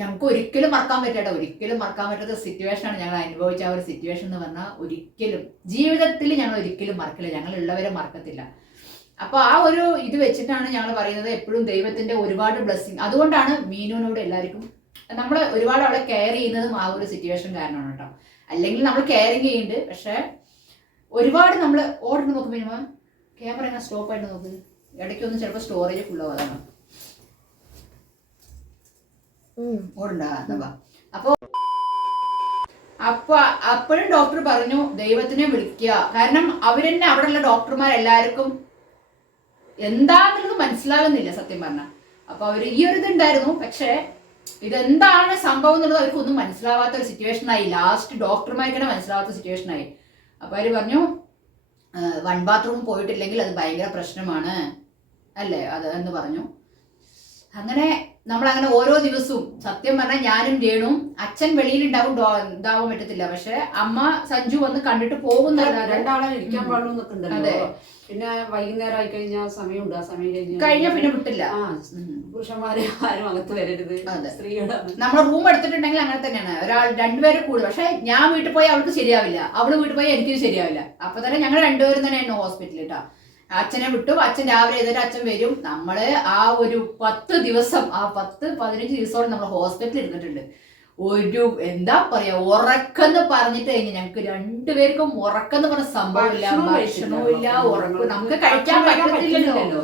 ഞങ്ങൾക്ക് ഒരിക്കലും മറക്കാൻ പറ്റാട്ടോ ഒരിക്കലും മറക്കാൻ പറ്റാത്ത സിറ്റുവേഷനാണ് ഞങ്ങൾ അനുഭവിച്ച ആ ഒരു സിറ്റുവേഷൻ എന്ന് പറഞ്ഞാൽ ഒരിക്കലും ജീവിതത്തിൽ ഞങ്ങൾ ഒരിക്കലും മറക്കില്ല. ഞങ്ങൾ ഉള്ളവരെ മറക്കത്തില്ല. അപ്പൊ ആ ഒരു ഇത് വെച്ചിട്ടാണ് ഞങ്ങൾ പറയുന്നത് എപ്പോഴും ദൈവത്തിന്റെ ഒരുപാട് ബ്ലെസ്സിങ് അതുകൊണ്ടാണ് മീനുവിനോട് എല്ലാവർക്കും നമ്മൾ ഒരുപാട് അവളെ കെയർ ചെയ്യുന്നതും ആ ഒരു സിറ്റുവേഷൻ കാരണമാണ് കേട്ടോ. അല്ലെങ്കിൽ നമ്മൾ കെയറിങ് ചെയ്യുന്നുണ്ട്. പക്ഷെ ഒരുപാട് നമ്മൾ ഓടുന്നു നോക്കുമ്പോൾ ക്യാമറ എങ്ങനെ സ്റ്റോപ്പ് ആയിട്ട് നോക്ക്? ഇടയ്ക്കൊന്നും ചിലപ്പോൾ സ്റ്റോറേജ് ഫുൾ ആവാതാണ്. ഓടുണ്ടാ അപ്പൊ അപ്പൊ അപ്പോഴും ഡോക്ടർ പറഞ്ഞു ദൈവത്തിനെ വിളിക്കുക. കാരണം അവരെന്നെ അവിടെയുള്ള ഡോക്ടർമാരെല്ലാവർക്കും എന്താന്നുള്ളത് മനസ്സിലാകുന്നില്ല സത്യം പറഞ്ഞ. അപ്പൊ അവർ ഈ ഒരു ഇതുണ്ടായിരുന്നു. പക്ഷേ ഇതെന്താണ് സംഭവം എന്നുള്ളത് അവർക്കൊന്നും മനസ്സിലാവാത്ത ഒരു സിറ്റുവേഷൻ ആയി. ലാസ്റ്റ് ഡോക്ടർമാർക്കാണ് മനസ്സിലാവാത്ത സിറ്റുവേഷൻ ആയി. അപ്പൊ അവർ പറഞ്ഞു വൺ ബാത്റൂം പോയിട്ടില്ലെങ്കിൽ അത് ഭയങ്കര പ്രശ്നമാണ്. അല്ലേ? അത് എന്ന് പറഞ്ഞു. അങ്ങനെ നമ്മൾ അങ്ങനെ ഓരോ ദിവസവും. സത്യം പറഞ്ഞാൽ ഞാനും രേണും അച്ഛൻ വെളിയിൽ ഉണ്ടാവും ഇതാവാൻ പറ്റത്തില്ല. പക്ഷെ അമ്മ സഞ്ജു വന്ന് കണ്ടിട്ട് പോകുന്നല്ലാതെ രണ്ടാളെ ഇരിക്കാൻ. ഉണ്ടല്ലോ. പിന്നെ വൈകുന്നേരം ആയി കഴിഞ്ഞാൽ സമയമുണ്ട്. ആ സമയം കഴിഞ്ഞാൽ കഴിഞ്ഞ പിന്നെ വിട്ടില്ല. പുരുഷന്മാരെ ആരും അകത്ത് വരരുത്. അതെ. സ്ത്രീകളാണ് നമ്മൾ റൂം എടുത്തിട്ടുണ്ടെങ്കിൽ അങ്ങനെ തന്നെയാണ്. ഒരാൾ രണ്ടുപേരും കൂടും. പക്ഷെ ഞാൻ വീട്ടിൽ പോയി അവൾക്ക് ശരിയാവില്ല. അവൾ വീട്ടിൽ പോയി എനിക്കും ശരിയാവില്ല. അപ്പൊ തന്നെ ഞങ്ങൾ രണ്ടുപേരും തന്നെയായിരുന്നു ഹോസ്പിറ്റലിൽ കേട്ടോ അച്ഛനെ വിട്ടു അച്ഛൻ രാവിലെ എഴുതിട്ട് അച്ഛൻ വരും. നമ്മൾ ആ ഒരു പത്ത് ദിവസം ആ പത്ത് പതിനഞ്ച് ദിവസത്തോളം നമ്മൾ ഹോസ്പിറ്റലിൽ ഇരുന്നിട്ടുണ്ട്. ഒരു എന്താ പറയാ ഉറക്കെന്ന് പറഞ്ഞിട്ട് കഴിഞ്ഞാൽ ഞങ്ങൾക്ക് രണ്ടുപേർക്കും ഉറക്കെന്ന് പറഞ്ഞ സംഭവമില്ല ഭക്ഷണവും ഇല്ല ഉറക്കം നമുക്ക് കഴിക്കാൻ പറ്റത്തില്ലല്ലോ.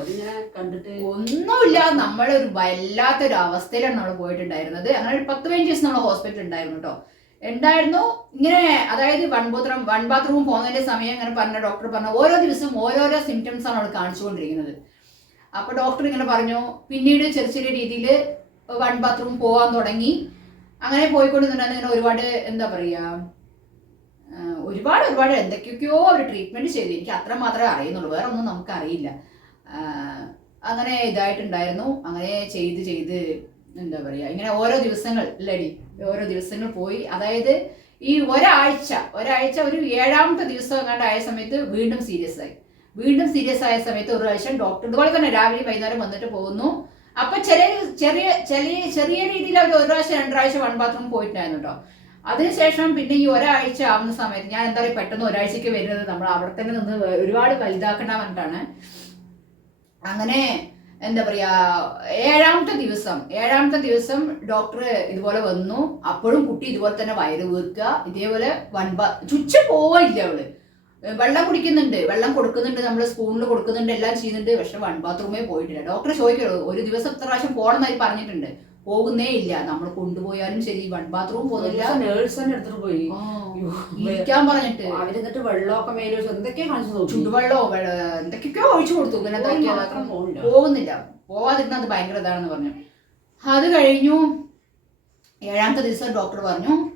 ഒന്നുമില്ല നമ്മളൊരു വല്ലാത്തൊരു അവസ്ഥയിലാണ് നമ്മൾ പോയിട്ടുണ്ടായിരുന്നത്. അങ്ങനെ ഒരു പത്ത് പതിനഞ്ച് ദിവസം നമ്മൾ ഹോസ്പിറ്റലിൽ ഉണ്ടായിരുന്നു കേട്ടോ. ഉണ്ടായിരുന്നു ഇങ്ങനെ അതായത് വൺ ബാത്റൂം വൺ ബാത്റൂം പോകുന്നതിന്റെ സമയം ഇങ്ങനെ പറഞ്ഞ ഡോക്ടർ പറഞ്ഞു ഓരോ ദിവസവും ഓരോരോ സിംറ്റംസ് ആണ് അവൾ കാണിച്ചുകൊണ്ടിരിക്കുന്നത്. അപ്പൊ ഡോക്ടർ ഇങ്ങനെ പറഞ്ഞു പിന്നീട് ചെറിയ ചെറിയ രീതിയിൽ വൺ ബാത്റൂം പോകാൻ തുടങ്ങി. അങ്ങനെ പോയിക്കൊണ്ടിരുന്നുണ്ടായിരുന്നു ഇങ്ങനെ ഒരുപാട് എന്താ പറയാ ഒരുപാട് ഒരുപാട് എന്തൊക്കെയൊക്കെയോ അവർ ട്രീറ്റ്മെന്റ് ചെയ്തു. എനിക്ക് അത്ര മാത്രമേ അറിയുന്നുള്ളൂ. വേറെ ഒന്നും നമുക്ക് അറിയില്ല. ആ, അങ്ങനെ ഇതായിട്ടുണ്ടായിരുന്നു. അങ്ങനെ ചെയ്ത് ചെയ്ത് എന്താ പറയാ ഇങ്ങനെ ഓരോ ദിവസങ്ങൾ അല്ലടി ഓരോ ദിവസങ്ങൾ പോയി. അതായത് ഈ ഒരാഴ്ച ഒരാഴ്ച ഒരു ഏഴാമത്തെ ദിവസം എങ്ങാണ്ട് ആയ സമയത്ത് വീണ്ടും സീരിയസ് ആയി. വീണ്ടും സീരിയസ് ആയ സമയത്ത് ഒരു പ്രാവശ്യം ഡോക്ടർ ഇതുപോലെ തന്നെ രാവിലെ വൈകുന്നേരം വന്നിട്ട് പോകുന്നു. അപ്പൊ ചെറിയ ചെറിയ ചെറിയ ചെറിയ രീതിയിൽ അവർ ഒരു പ്രാവശ്യം രണ്ട് പ്രാവശ്യം വൺ ബാത്റൂം പോയിട്ടുണ്ടായിരുന്നു കേട്ടോ അതിനുശേഷം പിന്നെ ഈ ഒരാഴ്ച ആവുന്ന സമയത്ത് ഞാൻ എന്താ പറയുക പെട്ടെന്ന് ഒരാഴ്ചക്ക് വരുന്നത് നമ്മൾ അവിടെ തന്നെ നിന്ന് ഒരുപാട് വലുതാക്കണമെന്നിട്ടാണ് അങ്ങനെ എന്താ പറയാ ഏഴാമത്തെ ദിവസം ഏഴാമത്തെ ദിവസം ഡോക്ടർ ഇതുപോലെ വന്നു. അപ്പോഴും കുട്ടി ഇതുപോലെ തന്നെ വയറ് വീർക്കുക ഇതേപോലെ വൻപ ചുച്ച പോവില്ല അവൾ. വെള്ളം കുടിക്കുന്നുണ്ട് വെള്ളം കൊടുക്കുന്നുണ്ട് നമ്മൾ സ്പൂണിൽ കൊടുക്കുന്നുണ്ട് എല്ലാം ചെയ്യുന്നുണ്ട് പക്ഷെ വൺ ബാത്റൂമേ പോയിട്ടില്ല. ഡോക്ടർ ചോദിക്കുള്ളൂ ഒരു ദിവസം ഇത്ര പ്രാവശ്യം പോകണം എന്നായി പറഞ്ഞിട്ടുണ്ട്. പോകുന്നേ ഇല്ല നമ്മൾ കൊണ്ടുപോയാലും ശരി വൺ ബാത്റൂം പോകുന്നില്ല. നേഴ്സ് തന്നെ എടുത്തിട്ട് പോയി. ഇരിക്കാൻ പറഞ്ഞിട്ട്. അവരെന്നിട്ട് വെള്ളമൊക്കെ മേലെ എന്തൊക്കെയാ കാണിച്ചു നോക്കി ചുടുവെള്ളമോ വെള്ള- എന്തൊക്കെയൊക്കെയോ ഒഴിച്ചു കൊടുത്തു. ഇങ്ങനെ. പോകുന്നില്ല. പോവാതിരുന്ന അത് ഭയങ്കര ഇതാണെന്ന് പറഞ്ഞു. അത് കഴിഞ്ഞു. ഏഴാമത്തെ ദിവസം ഡോക്ടർ പറഞ്ഞു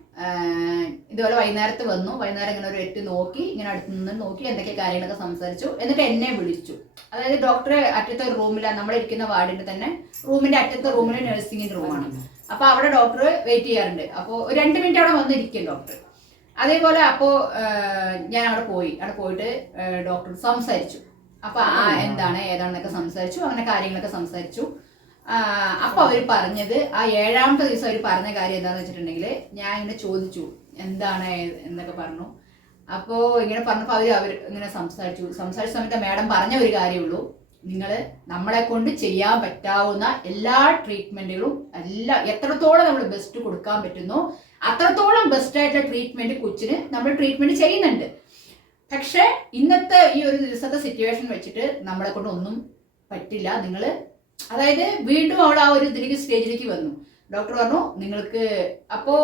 ഇതുപോലെ വൈകുന്നേരത്ത് വന്നു. വൈകുന്നേരം ഇങ്ങനെ ഒരു എട്ട് നോക്കി ഇങ്ങനെ അടുത്ത് നിന്ന് നോക്കി എന്തൊക്കെ കാര്യങ്ങളൊക്കെ സംസാരിച്ചു. എന്നിട്ട് എന്നെ വിളിച്ചു. അതായത് ഡോക്ടറെ അറ്റത്തെ റൂമിലാണ് നമ്മളിരിക്കുന്ന വാർഡിന്റെ തന്നെ റൂമിന്റെ അറ്റത്തെ റൂമിൽ നഴ്സിംഗിന്റെ റൂമാണ് അപ്പൊ അവിടെ ഡോക്ടർ വെയിറ്റ് ചെയ്യാറുണ്ട്. അപ്പോൾ ഒരു രണ്ട് മിനിറ്റ് അവിടെ വന്നിരിക്കും ഡോക്ടർ അതേപോലെ അപ്പോൾ ഞാൻ അവിടെ പോയി. അവിടെ പോയിട്ട് ഡോക്ടർ സംസാരിച്ചു. അപ്പൊ ആ. എന്താണ് ഏതാണെന്നൊക്കെ സംസാരിച്ചു. അങ്ങനെ കാര്യങ്ങളൊക്കെ സംസാരിച്ചു. അപ്പൊ അവർ പറഞ്ഞത് ആ ഏഴാമത്തെ ദിവസം അവർ പറഞ്ഞ കാര്യം എന്താന്ന് വെച്ചിട്ടുണ്ടെങ്കിൽ ഞാൻ ഇങ്ങനെ ചോദിച്ചു എന്താണ് എന്നൊക്കെ പറഞ്ഞു. അപ്പോ ഇങ്ങനെ പറഞ്ഞപ്പോൾ അവർ അവർ ഇങ്ങനെ സംസാരിച്ചു. സംസാരിച്ച സമയത്ത് മാഡം പറഞ്ഞ ഒരു കാര്യമുള്ളൂ നിങ്ങൾ നമ്മളെ കൊണ്ട് ചെയ്യാൻ പറ്റാവുന്ന എല്ലാ ട്രീറ്റ്മെന്റുകളും എല്ലാ എത്രത്തോളം നമ്മൾ ബെസ്റ്റ് കൊടുക്കാൻ പറ്റുന്നു അത്രത്തോളം ബെസ്റ്റ് ആയിട്ടുള്ള ട്രീറ്റ്മെന്റ് കൊച്ചിന് നമ്മൾ ട്രീറ്റ്മെന്റ് ചെയ്യുന്നുണ്ട്. പക്ഷെ ഇന്നത്തെ ഈ ഒരു ദിവസത്തെ സിറ്റുവേഷൻ വെച്ചിട്ട് നമ്മളെ കൊണ്ട് ഒന്നും പറ്റില്ല. നിങ്ങൾ അതായത് വീണ്ടും അവൾ ആ ഒരു ഇതിലേക്ക് സ്റ്റേജിലേക്ക് വന്നു. ഡോക്ടർ പറഞ്ഞു നിങ്ങൾക്ക് അപ്പോ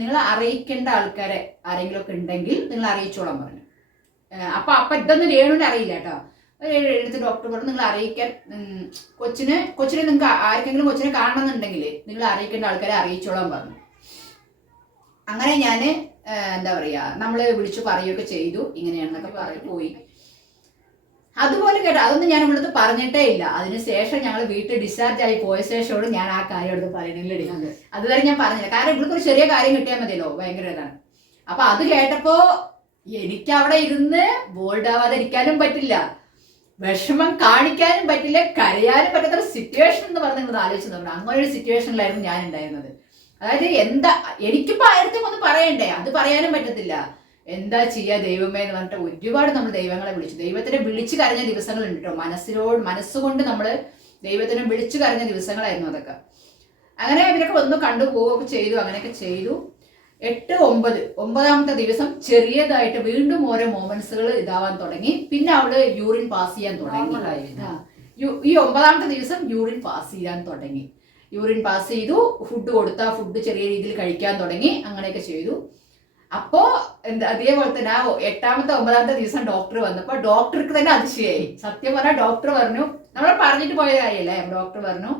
നിങ്ങൾ അറിയിക്കേണ്ട ആൾക്കാരെ ആരെങ്കിലും ഒക്കെ ഉണ്ടെങ്കിൽ നിങ്ങൾ അറിയിച്ചോളാൻ പറഞ്ഞു. അപ്പൊ അപ്പൊ ഇതൊന്നും രേണുവിന് അറിയില്ല കേട്ടോ. എടുത്ത് ഡോക്ടർ പറഞ്ഞു നിങ്ങൾ അറിയിക്കാൻ കൊച്ചിനെ കൊച്ചിന് നിങ്ങൾക്ക് ആർക്കെങ്കിലും കൊച്ചിനെ കാണണമെന്നുണ്ടെങ്കിൽ നിങ്ങൾ അറിയിക്കേണ്ട ആൾക്കാരെ അറിയിച്ചോളാൻ പറഞ്ഞു. അങ്ങനെ ഞാൻ എന്താ പറയാ നമ്മൾ വിളിച്ചു പറയുകയൊക്കെ ചെയ്തു. ഇങ്ങനെയാണെന്നൊക്കെ പറയും പോയി. അതുപോലെ കേട്ടോ അതൊന്നും ഞാൻ ഇവിടുത്തെ പറഞ്ഞിട്ടേ ഇല്ല. അതിനുശേഷം ഞങ്ങൾ വീട്ടിൽ ഡിസ്ചാർജ് ആയി പോയ ശേഷമാണ് ഞാൻ ആ കാര്യം എടുത്ത് പറയണില്ലടി അതുവരെ ഞാൻ പറഞ്ഞില്ല. കാരണം ഇവിടുത്തെ ഒരു ചെറിയ കാര്യം കിട്ടിയാൽ മതിയല്ലോ ഭയങ്കര ഇതാണ്. അപ്പൊ അത് കേട്ടപ്പോ എനിക്ക് അവിടെ ഇരുന്ന് ബോൾഡ് ആവാതെ ഇരിക്കാനും പറ്റില്ല. വിഷമം കാണിക്കാനും പറ്റില്ല കരയാനും പറ്റാത്ത ഒരു സിറ്റുവേഷൻ എന്ന് പറഞ്ഞ് നിങ്ങൾ ആലോചിച്ച് നോക്കണം. അങ്ങനെ ഒരു സിറ്റുവേഷനിലായിരുന്നു ഞാൻ ഉണ്ടായിരുന്നത് അതായത് എന്താ എനിക്കിപ്പോ ആയിരത്തി ഒന്ന് പറയണ്ടേ? അത് പറയാനും പറ്റത്തില്ല. എന്താ ചെയ്യാ ദൈവമേ എന്ന് പറഞ്ഞിട്ട് ഒരുപാട് നമ്മൾ ദൈവങ്ങളെ വിളിച്ചു. ദൈവത്തിനെ വിളിച്ചു കരഞ്ഞ ദിവസങ്ങളുണ്ട് കേട്ടോ മനസ്സിനോട് മനസ്സുകൊണ്ട് നമ്മൾ ദൈവത്തിനെ വിളിച്ചു കരഞ്ഞ ദിവസങ്ങളായിരുന്നു അതൊക്കെ. അങ്ങനെ ഇവരൊക്കെ ഒന്ന് കണ്ടു പോവുകയൊക്കെ ചെയ്തു അങ്ങനെയൊക്കെ ചെയ്തു. എട്ട് ഒമ്പത്. ഒമ്പതാമത്തെ ദിവസം ചെറിയതായിട്ട് വീണ്ടും ഓരോ മൊമെന്റ്സുകൾ ഇതാവാൻ തുടങ്ങി. പിന്നെ അവൾ യൂറിൻ പാസ് ചെയ്യാൻ തുടങ്ങി. ഈ ഒമ്പതാമത്തെ ദിവസം യൂറിൻ പാസ് ചെയ്യാൻ തുടങ്ങി. യൂറിൻ പാസ് ചെയ്തു ഫുഡ് കൊടുത്താൽ ഫുഡ് ചെറിയ രീതിയിൽ കഴിക്കാൻ തുടങ്ങി. അങ്ങനെയൊക്കെ ചെയ്തു. അപ്പോ എന്താ അതേപോലെ തന്നെ ആ എട്ടാമത്തെ ഒമ്പതാമത്തെ ദിവസം ഡോക്ടർ വന്നപ്പോ ഡോക്ടർക്ക് തന്നെ അതിശയായി. സത്യം പറഞ്ഞാൽ ഡോക്ടർ പറഞ്ഞു നമ്മൾ പറഞ്ഞിട്ട് പോയ കാര്യമല്ലേ ഡോക്ടർ പറഞ്ഞു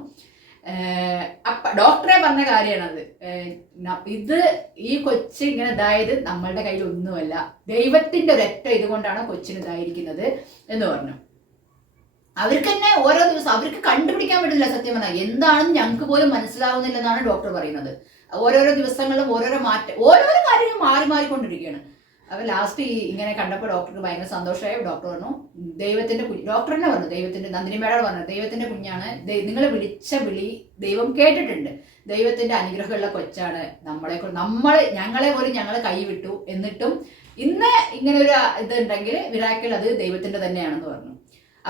അപ്പ ഡോക്ടറെ പറഞ്ഞ കാര്യമാണത് ഇത് ഈ കൊച്ച് ഇങ്ങനെ ഇതായത് നമ്മളുടെ കയ്യിൽ ഒന്നുമല്ല. ദൈവത്തിന്റെ ഒരൊറ്റ ഇതുകൊണ്ടാണ് കൊച്ചിന് ഇതായിരിക്കുന്നത് എന്ന് പറഞ്ഞു. അവർക്ക് തന്നെ ഓരോ ദിവസം അവർക്ക് കണ്ടുപിടിക്കാൻ പറ്റില്ല സത്യം പറഞ്ഞാൽ എന്താണെന്ന് ഞങ്ങൾക്ക് പോലും മനസ്സിലാവുന്നില്ലെന്നാണ് ഡോക്ടർ പറയുന്നത്. ഓരോരോ ദിവസങ്ങളിലും ഓരോരോ മാറ്റം ഓരോരോ കാര്യങ്ങൾ മാറി മാറിക്കൊണ്ടിരിക്കുകയാണ് അപ്പൊ ലാസ്റ്റ് ഈ ഇങ്ങനെ കണ്ടപ്പോൾ ഡോക്ടർക്ക് ഭയങ്കര സന്തോഷമായി. ഡോക്ടർ പറഞ്ഞു ദൈവത്തിന്റെ കുഞ്ഞ് ഡോക്ടർ തന്നെ പറഞ്ഞു ദൈവത്തിന്റെ നന്ദിനി മേഡം പറഞ്ഞു ദൈവത്തിന്റെ കുഞ്ഞാണ് നിങ്ങൾ വിളിച്ച വിളി ദൈവം കേട്ടിട്ടുണ്ട്. ദൈവത്തിന്റെ അനുഗ്രഹമുള്ള കൊച്ചാണ് നമ്മളെ നമ്മൾ ഞങ്ങളെ പോലും ഞങ്ങൾ കൈവിട്ടു എന്നിട്ടും ഇന്ന് ഇങ്ങനെ ഒരു ഇതുണ്ടെങ്കിൽ വിരാക്കൽ അത് ദൈവത്തിന്റെ തന്നെയാണെന്ന് പറഞ്ഞു.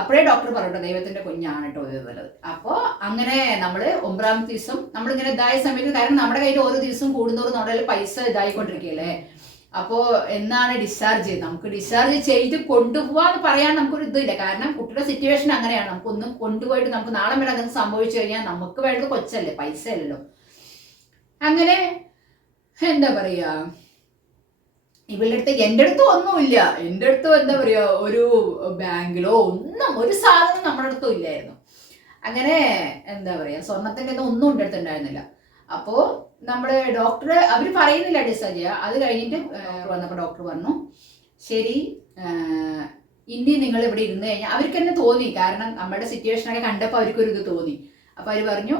അപ്പോഴേ ഡോക്ടർ പറഞ്ഞു ദൈവത്തിന്റെ കുഞ്ഞാണ് കേട്ടോ എന്നുള്ളത്. അപ്പോൾ അങ്ങനെ നമ്മൾ ഒമ്പതാമത്തെ ദിവസം നമ്മളിങ്ങനെ ഇതായ സമയത്ത് കാരണം നമ്മുടെ കയ്യിൽ ഓരോ ദിവസം കൂടുന്നോറും നമ്മുടെ കയ്യിൽ പൈസ ഇതായിക്കൊണ്ടിരിക്കുകയല്ലേ? അപ്പോ എന്നാണ് ഡിസ്ചാർജ് ചെയ്ത് നമുക്ക് ഡിസ്ചാർജ് ചെയ്ത് കൊണ്ടുപോകാന്ന് പറയാൻ നമുക്കൊരു ഇതില്ല. കാരണം കുട്ടിയുടെ സിറ്റുവേഷൻ അങ്ങനെയാണ്. നമുക്കൊന്നും കൊണ്ടുപോയിട്ട് നമുക്ക് നാളെ വേണം അതൊന്നും സംഭവിച്ചു കഴിഞ്ഞാൽ നമുക്ക് വേണ്ടത് കൊച്ചല്ലേ പൈസ അല്ലല്ലോ അങ്ങനെ എന്താ പറയാ? ഇവളുടെ അടുത്ത് എന്റെ അടുത്ത് ഒന്നുമില്ല. എന്റെ അടുത്ത് എന്താ പറയാ ഒരു ബാങ്കിലോ ഒന്നും ഒരു സാധനം നമ്മുടെ അടുത്തും ഇല്ലായിരുന്നു. അങ്ങനെ എന്താ പറയാ സ്വർണത്തിന്റെ ഒന്നും ഒന്നും എന്റെ അടുത്ത് ഉണ്ടായിരുന്നില്ല. അപ്പോ നമ്മുടെ ഡോക്ടർ അവർ പറയുന്നില്ല ഡിസ്ചാർജ് ചെയ്യുക അത് കഴിഞ്ഞിട്ട് വന്നപ്പോൾ ഡോക്ടർ പറഞ്ഞു ശരി ഇനി നിങ്ങൾ ഇവിടെ ഇരുന്ന് കഴിഞ്ഞാൽ അവർക്ക് തന്നെ തോന്നി. കാരണം നമ്മുടെ സിറ്റുവേഷനൊക്കെ കണ്ടപ്പോൾ അവർക്കൊരു ഇത് തോന്നി. അപ്പോൾ അവർ പറഞ്ഞു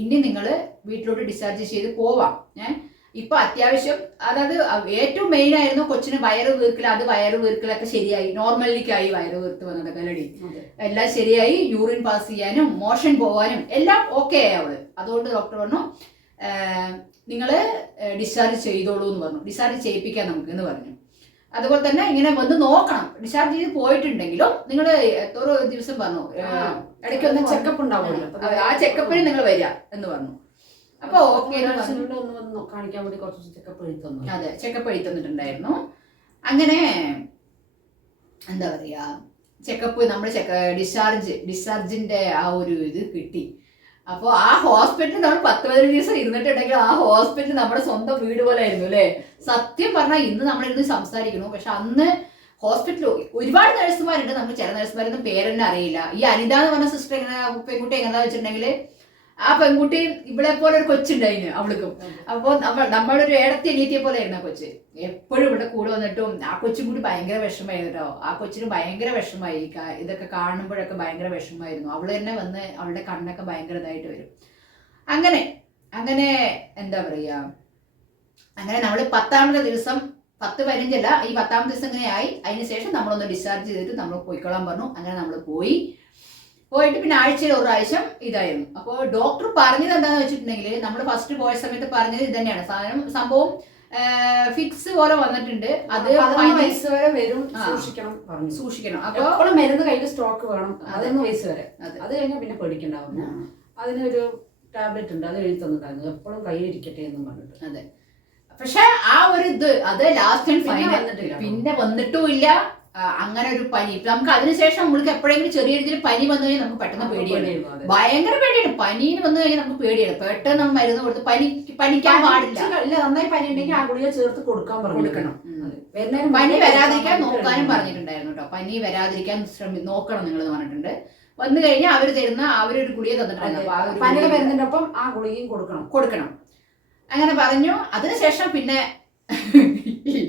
ഇനി നിങ്ങൾ വീട്ടിലോട്ട് ഡിസ്ചാർജ് ചെയ്ത് പോവാം. ഏഹ് ഇപ്പൊ അത്യാവശ്യം അതായത് ഏറ്റവും മെയിൻ ആയിരുന്നു കൊച്ചിന് വയറ് വീർക്കൽ അത് വയറ് വീർക്കലൊക്കെ ശരിയായി. നോർമലിലേക്കായി വയറ് വീർത്ത് വന്നതൊക്കെ അല്ലടി എല്ലാം ശരിയായി യൂറിൻ പാസ് ചെയ്യാനും മോഷൻ പോകാനും എല്ലാം ഓക്കെ ആയി അവൾ. അതുകൊണ്ട് ഡോക്ടർ പറഞ്ഞു നിങ്ങൾ ഡിസ്ചാർജ് ചെയ്തോളൂ എന്ന് പറഞ്ഞു. ഡിസ്ചാർജ് ചെയ്യിപ്പിക്കാം നമുക്ക് എന്ന് പറഞ്ഞു. അതുപോലെ തന്നെ ഇങ്ങനെ വന്ന് നോക്കണം. ഡിസ്ചാർജ് ചെയ്ത് പോയിട്ടുണ്ടെങ്കിലും നിങ്ങൾ എത്ര ദിവസം പറഞ്ഞു ഇടയ്ക്ക് ഒന്ന് ചെക്കപ്പ് ഉണ്ടാവുമല്ലോ. ആ ചെക്കപ്പിന് നിങ്ങൾ വരിക എന്ന് പറഞ്ഞു. അപ്പൊ ഓക്കെ ഒന്ന് കാണിക്കാൻ വേണ്ടി കുറച്ച് ചെക്കപ്പ് എഴുതി തന്നു. അതെ ചെക്കപ്പ് എഴുതി തന്നിട്ടുണ്ടായിരുന്നു. അങ്ങനെ എന്താ പറയാ ചെക്കപ്പ് നമ്മൾ ചെക്ക ഡിസ്ചാർജ് ഡിസ്ചാർജിന്റെ ആ ഒരു ഇത് കിട്ടി. അപ്പോൾ ആ ഹോസ്പിറ്റലിൽ നമ്മൾ പത്ത് പതിനഞ്ച് ദിവസം ഇരുന്നിട്ടുണ്ടെങ്കിൽ ആ ഹോസ്പിറ്റൽ നമ്മുടെ സ്വന്തം വീട് പോലെ ആയിരുന്നു അല്ലേ? സത്യം പറഞ്ഞാൽ ഇന്ന് നമ്മളിരുന്ന് സംസാരിക്കുന്നു. പക്ഷെ അന്ന് ഹോസ്പിറ്റലിൽ ഒരുപാട് നഴ്സുമാരുണ്ട് നമുക്ക് ചില നഴ്സുമാരൊന്നും പേരെന്നെ അറിയില്ല. ഈ അനിത എന്ന് പറഞ്ഞ സിസ്റ്റർ എങ്ങനെ പെൺകുട്ടി എങ്ങനെയാണെന്ന് വെച്ചിട്ടുണ്ടെങ്കിൽ ആ പെൺകുട്ടി ഇവിടെ പോലെ ഒരു കൊച്ചുണ്ടായിന് അവൾക്കും. അപ്പോൾ നമ്മൾ നമ്മുടെ ഒരു ഇടത്തി എണീറ്റിയ പോലെ ആയിരുന്നു ആ കൊച്ച്. എപ്പോഴും ഇവിടെ കൂടെ വന്നിട്ടും ആ കൊച്ചും കൂടി ഭയങ്കര വിഷമായിരുന്നു കേട്ടോ ആ കൊച്ചിന് ഭയങ്കര വിഷമായി ഇതൊക്കെ കാണുമ്പോഴൊക്കെ ഭയങ്കര വിഷമായിരുന്നു അവൾ തന്നെ വന്ന് അവളുടെ കണ്ണൊക്കെ ഭയങ്കര ഇതായിട്ട് വരും. അങ്ങനെ അങ്ങനെ എന്താ പറയാ? അങ്ങനെ നമ്മൾ പത്താമത്തെ ദിവസം പത്ത് പതിനഞ്ചല്ല ഈ പത്താമത്തെ ദിവസം ഇങ്ങനെ ആയി. അതിന് ശേഷം നമ്മളൊന്ന് ഡിസ്ചാർജ് ചെയ്തിട്ട് നമ്മൾ പോയിക്കൊള്ളാൻ പറഞ്ഞു. അങ്ങനെ നമ്മൾ പോയി. പോയിട്ട് പിന്നെ ആഴ്ചയിൽ ഒരു പ്രാവശ്യം ഇതായിരുന്നു. അപ്പോൾ ഡോക്ടർ പറഞ്ഞത് എന്താണെന്ന് വെച്ചിട്ടുണ്ടെങ്കിൽ നമ്മൾ ഫസ്റ്റ് പോയ സമയത്ത് പറഞ്ഞത് ഇത് തന്നെയാണ്. സാധനം സംഭവം ഫിക്സ് പോലെ വന്നിട്ടുണ്ട്. അത് വയസ്സ് വരെ വരും സൂക്ഷിക്കണം പറഞ്ഞു. സൂക്ഷിക്കണം. അപ്പൊ എപ്പോഴും മരുന്ന് കയ്യിൽ സ്റ്റോക്ക് വേണം. പതിനൊന്ന് വയസ്സ് വരെ. അതെ. കഴിഞ്ഞാൽ പിന്നെ പേടിക്കണ്ടാവുന്നു. അതിനൊരു ടാബ്ലറ്റ് ഉണ്ട്. അത് എഴുതി തന്നിട്ടായിരുന്നു എപ്പോഴും കയ്യിലിരിക്കട്ടെ എന്നും പറഞ്ഞിട്ട്. അതെ. പക്ഷെ ആ ഒരു ഇത് അത് ലാസ്റ്റ് ആൻഡ് ഫൈനൽ വന്നിട്ടില്ല. പിന്നെ വന്നിട്ടും ഇല്ല അങ്ങനെ ഒരു പനി. ഇപ്പൊ നമുക്ക് അതിനുശേഷം നമ്മൾക്ക് എപ്പോഴെങ്കിലും ചെറിയ രീതിയിൽ പനി വന്നു കഴിഞ്ഞാൽ നമുക്ക് പെട്ടെന്ന് പേടിയാണ്. ഭയങ്കര പേടിയാണ്. പനീന് വന്നു കഴിഞ്ഞാൽ നമുക്ക് പേടിയാണ്. പെട്ടെന്ന് നമ്മൾ മരുന്ന് കൊടുത്ത് പനി പനിക്കാൻ പാടില്ല. ഇല്ല നന്നായി പനി ഉണ്ടെങ്കിൽ ആ ഗുളിക ചേർത്ത് കൊടുക്കാൻ കൊടുക്കണം. പനി വരാതിരിക്കാൻ നോക്കാനും പറഞ്ഞിട്ടുണ്ടായിരുന്നു കേട്ടോ. പനി വരാതിരിക്കാൻ ശ്രമി നോക്കണം നിങ്ങൾ പറഞ്ഞിട്ടുണ്ട്. വന്നു കഴിഞ്ഞാൽ അവർ തരുന്ന അവരൊരു ഗുളിക തന്നിട്ടുണ്ടായിരുന്നു ഒരു പനിയുടെ ഗുളിക മരുന്നിന്റെ ഒപ്പം ആ ഗുളികയും കൊടുക്കണം. കൊടുക്കണം. അങ്ങനെ പറഞ്ഞു. അതിനുശേഷം പിന്നെ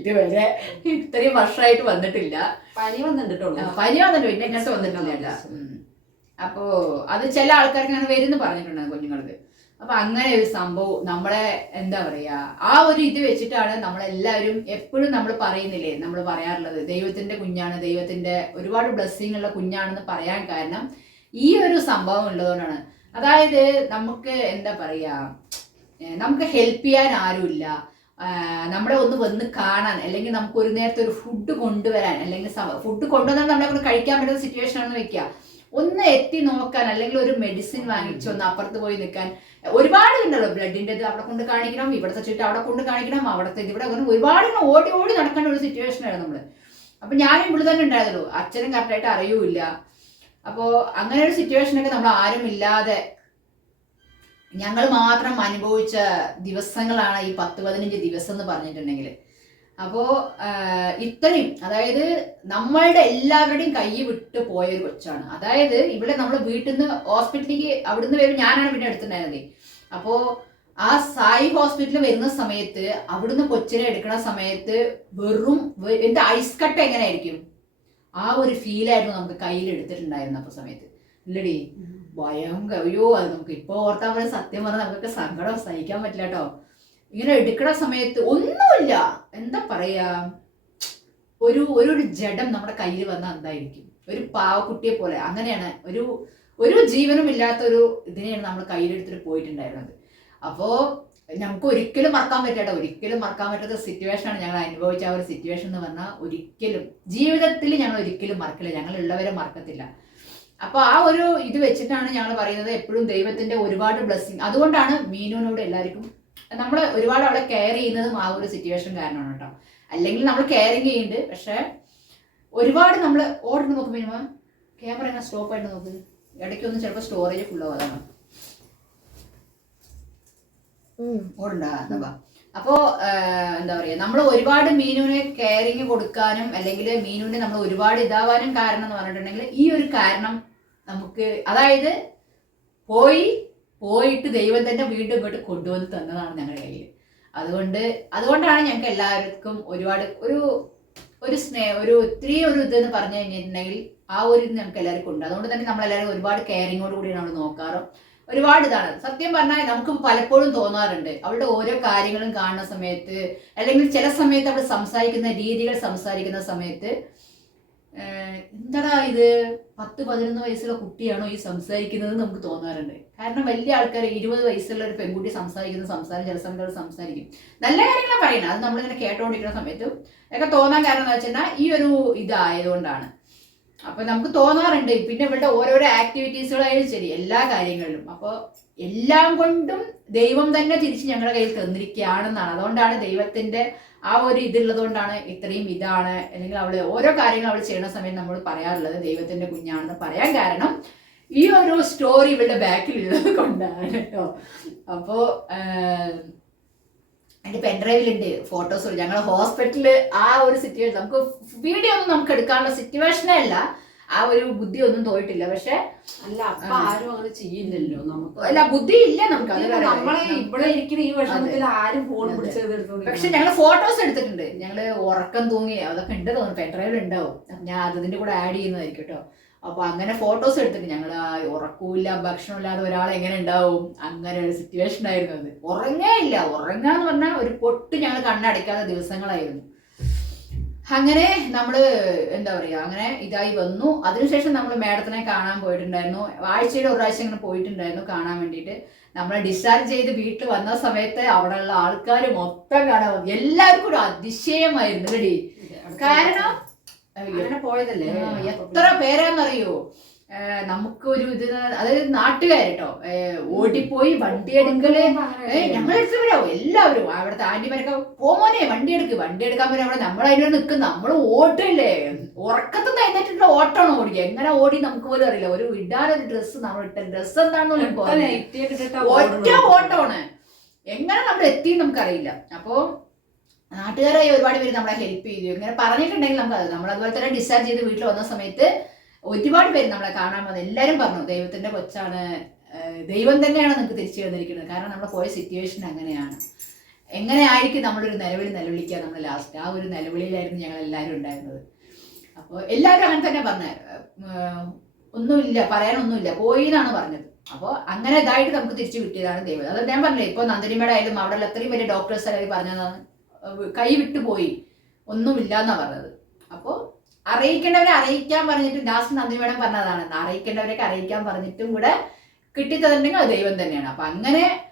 ഇതുവരെ ഇത്രയും വർഷമായിട്ട് വന്നിട്ടില്ല. പനി വന്നിട്ടുള്ളൂ പനി വന്നിട്ട് പിന്നെ ഇങ്ങനത്തെ വന്നിട്ടില്ല ഉം. അപ്പോ അത് ചില ആൾക്കാർക്ക് അങ്ങനെ വരുന്നു പറഞ്ഞിട്ടുണ്ട് കുഞ്ഞുങ്ങൾക്ക്. അപ്പൊ അങ്ങനെ ഒരു സംഭവം നമ്മളെ എന്താ പറയാ ആ ഒരു ഇത് വെച്ചിട്ടാണ് നമ്മളെല്ലാവരും എപ്പോഴും നമ്മൾ പറയുന്നില്ലേ നമ്മൾ പറയാറുള്ളത്. ദൈവത്തിന്റെ കുഞ്ഞാണ് ദൈവത്തിന്റെ ഒരുപാട് ബ്ലെസ്സിങ് ഉള്ള കുഞ്ഞാണെന്ന് പറയാൻ കാരണം ഈ ഒരു സംഭവം ഉള്ളതുകൊണ്ടാണ്. അതായത് നമുക്ക് എന്താ പറയാ നമുക്ക് ഹെൽപ്പ് ചെയ്യാൻ ആരുമില്ല. നമ്മളെ ഒന്ന് വന്ന് കാണാൻ അല്ലെങ്കിൽ നമുക്ക് ഒരു നേരത്തെ ഒരു ഫുഡ് കൊണ്ടുവരാൻ അല്ലെങ്കിൽ ഫുഡ് കൊണ്ടുവന്നാൽ നമ്മളെ കൊണ്ട് കഴിക്കാൻ പറ്റുന്ന സിറ്റുവേഷൻ ആണെന്ന് വെക്കുക ഒന്ന് എത്തി നോക്കാൻ അല്ലെങ്കിൽ ഒരു മെഡിസിൻ വാങ്ങിച്ച് ഒന്ന് അപ്പുറത്ത് പോയി നിൽക്കാൻ. ഒരുപാട് ഉണ്ടല്ലോ ബ്ലഡിന്റെ ഇത് അവിടെ കൊണ്ട് കാണിക്കണം ഇവിടുത്തെ ചുറ്റും അവിടെ കൊണ്ട് കാണിക്കണം അവിടുത്തെ ഇവിടെ ഒരുപാട് ഓടി ഓടി നടക്കേണ്ട ഒരു സിറ്റുവേഷൻ സിറ്റുവേഷനാണ് നമ്മൾ അപ്പൊ ഞാനും ഇവിടെ തന്നെ ഉണ്ടായിരുന്നുള്ളൂ. അച്ഛനും കറക്റ്റായിട്ട് അറിയൂല അപ്പോൾ അങ്ങനെ ഒരു സിറ്റുവേഷനൊക്കെ നമ്മൾ ആരും ഇല്ലാതെ ഞങ്ങൾ മാത്രം അനുഭവിച്ച ദിവസങ്ങളാണ് ഈ പത്ത് പതിനഞ്ച് ദിവസം എന്ന് പറഞ്ഞിട്ടുണ്ടെങ്കിൽ. അപ്പോ ഇത്രയും അതായത് നമ്മളുടെ എല്ലാവരുടെയും കൈ വിട്ട് പോയ ഒരു കൊച്ചാണ്. അതായത് ഇവിടെ നമ്മൾ വീട്ടിൽ നിന്ന് ഹോസ്പിറ്റലിലേക്ക് അവിടുന്ന് വരുമ്പോൾ ഞാനാണ് പിന്നെ എടുത്തിട്ടുണ്ടായിരുന്നത്. അപ്പോ ആ സായി ഹോസ്പിറ്റലിൽ വരുന്ന സമയത്ത് അവിടുന്ന് കൊച്ചിനെ എടുക്കുന്ന സമയത്ത് വെറും എന്റെ ഐസ് കട്ട എങ്ങനെയായിരിക്കും? ആ ഒരു ഫീലായിരുന്നു നമുക്ക് കയ്യിൽ എടുത്തിട്ടുണ്ടായിരുന്നു അപ്പൊ സമയത്ത്. ഇല്ലടി ഭയങ്കര അയ്യോ അത് നമുക്ക് ഇപ്പൊ ഓർത്താൻ പോലെ സത്യം പറഞ്ഞാൽ നമുക്കൊക്കെ സങ്കടം സഹിക്കാൻ പറ്റില്ല കേട്ടോ. ഇങ്ങനെ എടുക്കണ സമയത്ത് ഒന്നുമില്ല. എന്താ പറയാ? ഒരു ഒരു ജഡം നമ്മുടെ കയ്യിൽ വന്നാൽ എന്തായിരിക്കും? ഒരു പാവക്കുട്ടിയെ പോലെ. അങ്ങനെയാണ്. ഒരു ഒരു ജീവനും ഇല്ലാത്ത ഒരു ഇതിനെയാണ് നമ്മൾ കയ്യിലെടുത്തിട്ട് പോയിട്ടുണ്ടായിരുന്നത്. അപ്പോ നമുക്ക് ഒരിക്കലും മറക്കാൻ പറ്റാത്ത ഒരിക്കലും മറക്കാൻ പറ്റാത്ത സിറ്റുവേഷൻ ആണ് ഞങ്ങൾ അനുഭവിച്ച ആ ഒരു സിറ്റുവേഷൻ എന്ന് പറഞ്ഞാൽ ഒരിക്കലും ജീവിതത്തിൽ ഞങ്ങൾ ഒരിക്കലും മറക്കില്ല. ഞങ്ങൾ ഉള്ളവരെ മറക്കത്തില്ല. അപ്പൊ ആ ഒരു ഇത് വെച്ചിട്ടാണ് ഞങ്ങൾ പറയുന്നത് എപ്പോഴും ദൈവത്തിന്റെ ഒരുപാട് ബ്ലെസ്സിങ് അതുകൊണ്ടാണ് മീനുവിനോട് എല്ലാവർക്കും നമ്മൾ ഒരുപാട് അവളെ കെയർ ചെയ്യുന്നതും ആ ഒരു സിറ്റുവേഷൻ കാരണമാണ് കേട്ടോ. അല്ലെങ്കിൽ നമ്മൾ കെയറിങ് ചെയ്യുന്നുണ്ട് പക്ഷെ ഒരുപാട് നമ്മൾ ഓർഡർ നോക്കുമ്പോൾ മിനിമം. ക്യാമറ എങ്ങനെ സ്റ്റോപ്പ് ആയിട്ട് നോക്ക്? ഇടയ്ക്കൊന്നും ചിലപ്പോൾ സ്റ്റോറേജ് ഫുൾ ആവാതാണ് ഓടുണ്ടാ അപ്പോ എന്താ പറയാ നമ്മൾ ഒരുപാട് മീനുവിനെ കെയറിങ് കൊടുക്കാനും അല്ലെങ്കിൽ മീനുവിനെ നമ്മൾ ഒരുപാട് ഇതാവാനും കാരണം എന്ന് പറഞ്ഞിട്ടുണ്ടെങ്കിൽ ഈ ഒരു കാരണം നമുക്ക് അതായത് പോയി പോയിട്ട് ദൈവം തന്നെ വീണ്ടും ഇങ്ങോട്ട് കൊണ്ടുവന്ന് തന്നതാണ് ഞങ്ങളുടെ കയ്യിൽ അതുകൊണ്ട് അതുകൊണ്ടാണ് ഞങ്ങൾക്ക് എല്ലാവർക്കും ഒരുപാട് ഒരു ഒരു സ്നേഹം ഒരു ഒത്തിരി ഒരു ഇതെന്ന് പറഞ്ഞു കഴിഞ്ഞിട്ടുണ്ടെങ്കിൽ ആ ഒരു ഇത് ഞങ്ങൾക്ക് എല്ലാവർക്കും ഉണ്ട്. അതുകൊണ്ട് തന്നെ നമ്മളെല്ലാവരും ഒരുപാട് കെയറിങ്ങോട് കൂടി നമ്മൾ നോക്കാറും. ഒരുപാട് ഇതാണ്. സത്യം പറഞ്ഞാൽ നമുക്ക് പലപ്പോഴും തോന്നാറുണ്ട്. അവളുടെ ഓരോ കാര്യങ്ങളും കാണുന്ന സമയത്ത് അല്ലെങ്കിൽ ചില സമയത്ത് അവൾ സംസാരിക്കുന്ന രീതികൾ സംസാരിക്കുന്ന സമയത്ത് എന്താടാ ഇത്? പത്ത് പതിനൊന്ന് വയസ്സുള്ള കുട്ടിയാണോ ഈ സംസാരിക്കുന്നത് നമുക്ക് തോന്നാറുണ്ട്. കാരണം വലിയ ആൾക്കാർ ഇരുപത് വയസ്സുള്ള ഒരു പെൺകുട്ടി സംസാരിക്കുന്ന സംസാരം ചില സമയത്ത് സംസാരിക്കും. നല്ല കാര്യങ്ങളാണ് പറയുന്നത് അത് നമ്മളിങ്ങനെ കേട്ടോണ്ടിരിക്കുന്ന സമയത്തും ഒക്കെ തോന്നാൻ കാരണം എന്താ വെച്ചാൽ ഈ ഒരു ഇതായതുകൊണ്ടാണ്. അപ്പൊ നമുക്ക് തോന്നാറുണ്ട്. പിന്നെ ഇവിടെ ഓരോരോ ആക്ടിവിറ്റീസുകളായാലും ശരി എല്ലാ കാര്യങ്ങളിലും. അപ്പോൾ എല്ലാം കൊണ്ടും ദൈവം തന്നെ തിരിച്ച് ഞങ്ങളുടെ കയ്യിൽ തന്നിരിക്കുകയാണെന്നാണ്. അതുകൊണ്ടാണ് ദൈവത്തിന്റെ ആ ഒരു ഇതുള്ളതുകൊണ്ടാണ് ഇത്രയും ഇതാണ്. അല്ലെങ്കിൽ അവൾ ഓരോ കാര്യങ്ങൾ അവൾ ചെയ്യുന്ന സമയം നമ്മൾ പറയാറുള്ളത് ദൈവത്തിന്റെ കുഞ്ഞാണെന്ന് പറയാൻ കാരണം ഈ ഒരു സ്റ്റോറി ഇവളുടെ ബാക്കിൽ ഉള്ളത് കൊണ്ടാണ് കേട്ടോ. അപ്പോ അതിന്റെ പെൻഡ്രൈവിലുണ്ട് ഫോട്ടോസ് ഞങ്ങൾ ഹോസ്പിറ്റലിൽ ആ ഒരു സിറ്റുവേഷൻ നമുക്ക് വീഡിയോ ഒന്നും നമുക്ക് എടുക്കാനുള്ള സിറ്റുവേഷനേ അല്ല. ആ ഒരു ബുദ്ധി ഒന്നും തോന്നിട്ടില്ല പക്ഷെ അല്ല അപ്പൊ ആരും അങ്ങനെ ചെയ്യുന്നില്ലല്ലോ നമുക്ക്. അല്ല ബുദ്ധി ഇല്ല നമുക്ക് നമ്മളെ. ഇവിടെ ഇരിക്കുന്ന ഈ വിഷമത്തിൽ ആരും ഫോൺ പിടിച്ചെടുത്തു പക്ഷെ ഞങ്ങൾ ഫോട്ടോസ് എടുത്തിട്ടുണ്ട്. ഞങ്ങൾ ഉറക്കം തൂങ്ങി അതൊക്കെ ഉണ്ട് തോന്നുന്നു. പെൻഡ്രൈവിൽ ഉണ്ടാവും ഞാൻ അതിന്റെ കൂടെ ആഡ് ചെയ്യുന്നതായിരിക്കും കേട്ടോ അപ്പൊ അങ്ങനെ ഫോട്ടോസ് എടുത്തിട്ട് ഞങ്ങൾ ഭക്ഷണം ഇല്ലാതെ ഒരാൾ എങ്ങനെ ഉണ്ടാവും? അങ്ങനെ ഒരു സിറ്റുവേഷൻ ആയിരുന്നു അത്. ഉറങ്ങേ ഇല്ല. ഉറങ്ങാന്ന് പറഞ്ഞാൽ ഒരു പൊട്ട് ഞങ്ങൾ കണ്ണടയ്ക്കാത്ത ദിവസങ്ങളായിരുന്നു. അങ്ങനെ നമ്മൾ എന്താ പറയാ അങ്ങനെ ഇതായി വന്നു. അതിനുശേഷം നമ്മൾ മാഡത്തിനെ കാണാൻ പോയിട്ടുണ്ടായിരുന്നു. ആഴ്ചയിൽ ഒരു പ്രാവശ്യം ഇങ്ങനെ പോയിട്ടുണ്ടായിരുന്നു കാണാൻ വേണ്ടിയിട്ട്. നമ്മൾ ഡിസ്ചാർജ് ചെയ്ത് വീട്ടിൽ വന്ന സമയത്ത് ഉള്ള ആൾക്കാർ മൊത്തം കാണാൻ എല്ലാവർക്കും ഒരു അതിശയമായിരുന്നു കാരണം അങ്ങനെ പോയതല്ലേ? എത്ര പേരാന്നറിയോ? നമുക്ക് ഒരു ഇത് അതായത് നാട്ടുകാരട്ടോ. ഓടിപ്പോയി വണ്ടി എടുക്കൽ. ഏ ഞങ്ങൾ എടുത്തവരോ എല്ലാവരും. അവിടുത്തെ ആന്റിമാരൊക്കെ പോമോനെ വണ്ടി എടുക്ക്. വണ്ടി എടുക്കാൻ പറ്റും അവിടെ നമ്മൾ അതിനോട് നിൽക്കും. നമ്മൾ ഓട്ടല്ലേ ഉറക്കത്തിൽ തന്നിട്ടുള്ള ഓട്ടമാണ് ഓടിക്കുക. എങ്ങനെ ഓടി നമുക്ക് പോലും അറിയില്ല. ഒരു ഇടാനൊരു ഡ്രസ്സ് നമ്മൾ ഇട്ട ഡ്രസ്സ് എന്താണെന്ന് ഒറ്റ. ഓട്ടമാണ്. എങ്ങനെ നമ്മൾ എത്തി നമുക്കറിയില്ല. അപ്പോ നാട്ടുകാരായി ഒരുപാട് പേര് നമ്മളെ ഹെൽപ്പ് ചെയ്തു. ഇങ്ങനെ പറഞ്ഞിട്ടുണ്ടെങ്കിൽ നമുക്ക് നമ്മൾ അതുപോലെ തന്നെ ഡിസ്ചാർജ് ചെയ്ത് വീട്ടിൽ വന്ന സമയത്ത് ഒരുപാട് പേര് നമ്മളെ കാണാൻ വന്നു എല്ലാവരും പറഞ്ഞു ദൈവത്തിന്റെ കൊച്ചാണ് ദൈവം തന്നെയാണ് നിങ്ങൾക്ക് തിരിച്ചു വന്നിരിക്കുന്നത് കാരണം നമ്മൾ പോയ സിറ്റുവേഷൻ അങ്ങനെയാണ്. എങ്ങനെയായിരിക്കും നമ്മളൊരു നിലവിളി നിലവിളിക്കുക നമ്മൾ ലാസ്റ്റ് ആ ഒരു നിലവിളിയിലായിരുന്നു ഞങ്ങൾ എല്ലാവരും ഉണ്ടായിരുന്നത്. അപ്പോൾ എല്ലാവരും അങ്ങനെ തന്നെ പറഞ്ഞ ഒന്നുമില്ല പറയാനൊന്നുമില്ല പോയി എന്നാണ് പറഞ്ഞത്. അപ്പോൾ അങ്ങനെ ഇതായിട്ട് നമുക്ക് തിരിച്ചു കിട്ടിയതാണ് ദൈവം. അത് ഞാൻ പറഞ്ഞില്ലേ ഇപ്പോൾ നന്ദിനിമേടെ ആയാലും അവിടെ അത്രയും വലിയ ഡോക്ടേഴ്സ് എല്ലാവരും പറഞ്ഞതാണ് കൈ വിട്ടു പോയി. ഒന്നുമില്ല എന്നാ പറഞ്ഞത്. അപ്പോൾ അറിയിക്കേണ്ടവരെ അറിയിക്കാൻ പറഞ്ഞിട്ട് ലാസ്റ്റ് നന്ദി മേഡം പറഞ്ഞതാണ്. അറിയിക്കേണ്ടവരെയൊക്കെ അറിയിക്കാൻ പറഞ്ഞിട്ടും കൂടെ കിട്ടിത്തന്നിട്ടുണ്ടെങ്കിൽ അത് ദൈവം തന്നെയാണ്. അപ്പൊ അങ്ങനെ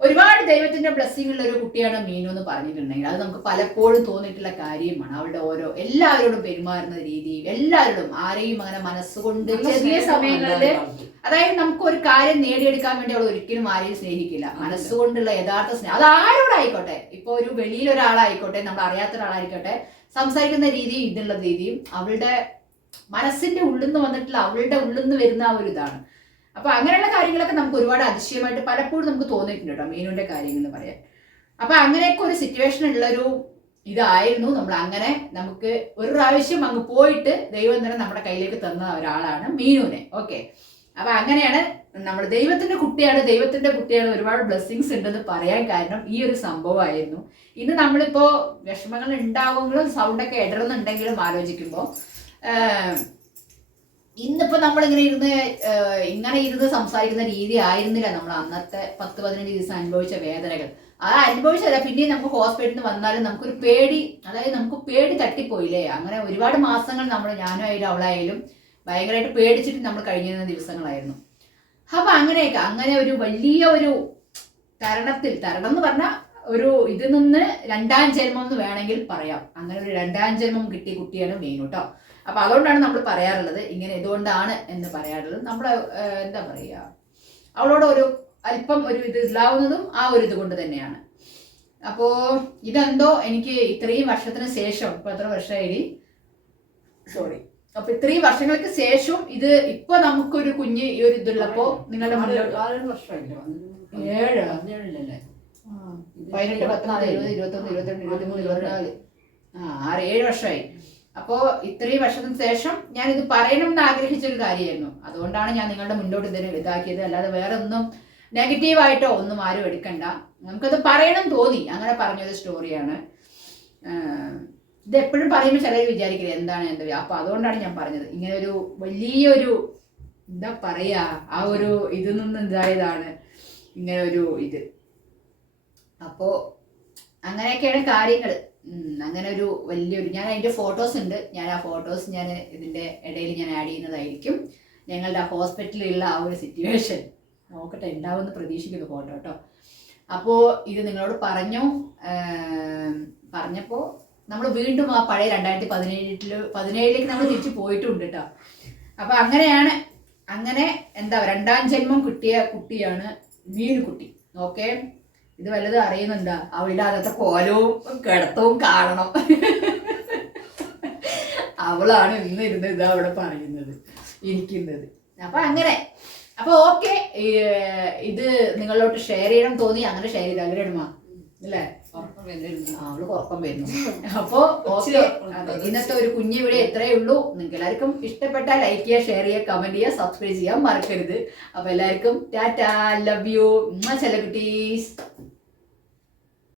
ഒരുപാട് ദൈവത്തിന്റെ ബ്ലെസ്സിംഗ് ഉള്ള ഒരു കുട്ടിയാണ് മീനു എന്ന് പറഞ്ഞിട്ടുണ്ടെങ്കിൽ അത് നമുക്ക് പലപ്പോഴും തോന്നിയിട്ടുള്ള കാര്യമാണ്. അവളുടെ ഓരോ എല്ലാവരോടും പെരുമാറുന്ന രീതി എല്ലാവരോടും ആരെയും അങ്ങനെ മനസ്സുകൊണ്ട് ചെറിയ സമയങ്ങളിൽ അതായത് നമുക്ക് ഒരു കാര്യം നേടിയെടുക്കാൻ വേണ്ടി അവൾ ഒരിക്കലും ആരെയും സ്നേഹിക്കില്ല. മനസ്സുകൊണ്ടുള്ള യഥാർത്ഥ സ്നേഹം. അത് ആരോടായിക്കോട്ടെ ഇപ്പൊ ഒരു വെളിയിൽ ഒരാളായിക്കോട്ടെ നമ്മൾ അറിയാത്ത ഒരാളായിക്കോട്ടെ സംസാരിക്കുന്ന രീതിയും ഇതുള്ള രീതിയും അവളുടെ മനസ്സിന്റെ ഉള്ളിൽ നിന്ന് വന്നിട്ടുള്ള അവളുടെ ഉള്ളിൽ നിന്ന് വരുന്ന ആ ഒരു ഇതാണ്. അപ്പൊ അങ്ങനെയുള്ള കാര്യങ്ങളൊക്കെ നമുക്ക് ഒരുപാട് അതിശയമായിട്ട് പലപ്പോഴും നമുക്ക് തോന്നിയിട്ടുണ്ട് കേട്ടോ മീനുവിന്റെ കാര്യങ്ങൾ എന്ന് പറയാൻ. അപ്പൊ അങ്ങനെയൊക്കെ ഒരു സിറ്റുവേഷൻ ഉള്ളൊരു ഇതായിരുന്നു. നമ്മൾ അങ്ങനെ നമുക്ക് ഒരു പ്രാവശ്യം അങ്ങ് പോയിട്ട് ദൈവം തന്നെ നമ്മുടെ കയ്യിലേക്ക് തന്ന ഒരാളാണ് മീനുവിനെ. ഓക്കെ അപ്പൊ അങ്ങനെയാണ് നമ്മൾ ദൈവത്തിന്റെ കുട്ടിയാണ് ദൈവത്തിന്റെ കുട്ടിയാണ് ഒരുപാട് ബ്ലെസ്സിങ്സ് ഉണ്ടെന്ന് പറയാൻ കാരണം ഈ ഒരു സംഭവമായിരുന്നു. ഇന്ന് നമ്മളിപ്പോ വിഷമങ്ങൾ ഉണ്ടാവുമെങ്കിലും സൗണ്ടൊക്കെ ഇടറുന്നുണ്ടെങ്കിലും ആലോചിക്കുമ്പോൾ ഇന്നിപ്പോ നമ്മളിങ്ങനെ ഇരുന്ന് ഇങ്ങനെ ഇരുന്ന് സംസാരിക്കുന്ന രീതി ആയിരുന്നില്ല. നമ്മൾ അന്നത്തെ പത്ത് പതിനഞ്ച് ദിവസം അനുഭവിച്ച വേദനകൾ. ആ അനുഭവിച്ചല്ല പിന്നെയും നമുക്ക് ഹോസ്പിറ്റലിൽ നിന്ന് വന്നാലും നമുക്കൊരു പേടി അതായത് നമുക്ക് പേടി തട്ടിപ്പോയില്ലേ? അങ്ങനെ ഒരുപാട് മാസങ്ങൾ നമ്മൾ ഞാനും ആയാലും അവളായാലും ഭയങ്കരമായിട്ട് പേടിച്ചിട്ട് നമ്മൾ കഴിഞ്ഞിരുന്ന ദിവസങ്ങളായിരുന്നു. അപ്പൊ അങ്ങനെയൊക്കെ അങ്ങനെ ഒരു വലിയ ഒരു തരണത്തിൽ തരണം എന്ന് പറഞ്ഞാൽ ഒരു ഇതിൽ നിന്ന് രണ്ടാം ജന്മം എന്ന് വേണമെങ്കിൽ പറയാം. അങ്ങനെ ഒരു രണ്ടാം ജന്മം കിട്ടിയ കുട്ടിയാണ് മെയിൻ കേട്ടോ അപ്പൊ അതുകൊണ്ടാണ് നമ്മൾ പറയാറുള്ളത് ഇങ്ങനെ ഇതുകൊണ്ടാണ് എന്ന് പറയാറുള്ളത്. നമ്മൾ എന്താ പറയുക അവളോട് ഒരു അല്പം ഒരു ഇത് ഇതാവുന്നതും ആ ഒരു ഇത് കൊണ്ട് തന്നെയാണ്. അപ്പോ ഇതെന്തോ എനിക്ക് ഇത്രയും വർഷത്തിന് ശേഷം ഇപ്പൊ എത്ര വർഷമായി സോറി അപ്പൊ ഇത്രയും വർഷങ്ങൾക്ക് ശേഷവും ഇത് ഇപ്പൊ നമുക്കൊരു കുഞ്ഞ് ഈ ഒരു ഇതുള്ളപ്പോ നിങ്ങളുടെ ഏഴ്? പതിനെട്ട് പത്തൊമ്പത് ഇരുപത് ഇരുപത്തൊന്ന് ഇരുപത്തിരണ്ട് ഇരുപത്തിമൂന്ന് ഇരുപത്തിനാല്. ആ ആറ് ഏഴ് വർഷമായി. അപ്പോ ഇത്രയും വർഷത്തിന് ശേഷം ഞാൻ ഇത് പറയണമെന്ന് ആഗ്രഹിച്ച ഒരു കാര്യമായിരുന്നു. അതുകൊണ്ടാണ് ഞാൻ നിങ്ങളുടെ മുന്നോട്ട് ഇതിനെ ഇതാക്കിയത്. അല്ലാതെ വേറെ ഒന്നും നെഗറ്റീവായിട്ടോ ഒന്നും ആരും എടുക്കണ്ട. നമുക്കത് പറയണം തോന്നി. അങ്ങനെ പറഞ്ഞൊരു സ്റ്റോറിയാണ് ഇത് എപ്പോഴും പറയുമ്പോൾ ചിലർ വിചാരിക്കില്ല എന്താണ് എന്താ അപ്പൊ അതുകൊണ്ടാണ് ഞാൻ പറഞ്ഞത്. ഇങ്ങനെ ഒരു വലിയൊരു എന്താ പറയാ ആ ഒരു ഇതിൽ നിന്ന് ഇതായതാണ് ഇങ്ങനെ ഒരു ഇത്. അപ്പോ അങ്ങനെയൊക്കെയാണ് കാര്യങ്ങൾ അങ്ങനെ ഒരു വലിയൊരു ഞാൻ അതിന്റെ ഫോട്ടോസ് ഉണ്ട്. ഞാൻ ആ ഫോട്ടോസ് ഞാൻ ഇതിന്റെ ഇടയിൽ ഞാൻ ആഡ് ചെയ്യുന്നതായിരിക്കും. ഞങ്ങളുടെ ആ ഹോസ്പിറ്റലിലുള്ള ആ ഒരു സിറ്റുവേഷൻ നോക്കട്ടെ ഉണ്ടാവുമെന്ന് പ്രതീക്ഷിക്കുന്നു ഫോട്ടോ കേട്ടോ. അപ്പോ ഇത് നിങ്ങളോട് പറഞ്ഞു. പറഞ്ഞപ്പോ നമ്മൾ വീണ്ടും ആ പഴയ രണ്ടായിരത്തി പതിനേഴിൽ പതിനേഴിലേക്ക് നമ്മൾ തിരിച്ചു പോയിട്ടുണ്ട് കേട്ടോ. അപ്പൊ അങ്ങനെയാണ് അങ്ങനെ എന്താ രണ്ടാം ജന്മം കിട്ടിയ കുട്ടിയാണ് മീനുകുട്ടി ഓക്കെ ഇത് വല്ലതും അറിയുന്നുണ്ടോ? അവളുടെ അകത്തെ കോലവും കിടത്തവും കാണണം. അവളാണ് ഇന്ന് ഇരുന്ന് ഇതാ അവിടെ പറയുന്നത് ഇരിക്കുന്നത്. അപ്പൊ അങ്ങനെ. അപ്പൊ ഓക്കെ ഇത് നിങ്ങളോട്ട് ഷെയർ ചെയ്യണം തോന്നി അങ്ങനെ ഷെയർ ചെയ്ത്. അവരിടുമാ അല്ലേ? അവൾ ഉറക്കം വരുന്നു. അപ്പോ ഇന്നത്തെ ഒരു കുഞ്ഞു ഇവിടെ എത്രയേ ഉള്ളൂ. നിങ്ങൾക്ക് എല്ലാവർക്കും ഇഷ്ടപ്പെട്ടാൽ ലൈക്ക് ചെയ്യുക ഷെയർ ചെയ്യുക കമന്റ് ചെയ്യുക സബ്സ്ക്രൈബ് ചെയ്യാൻ മറക്കരുത്. അപ്പൊ എല്ലാവർക്കും ടാറ്റാ ലവ് യു ചെല കുട്ടീസ്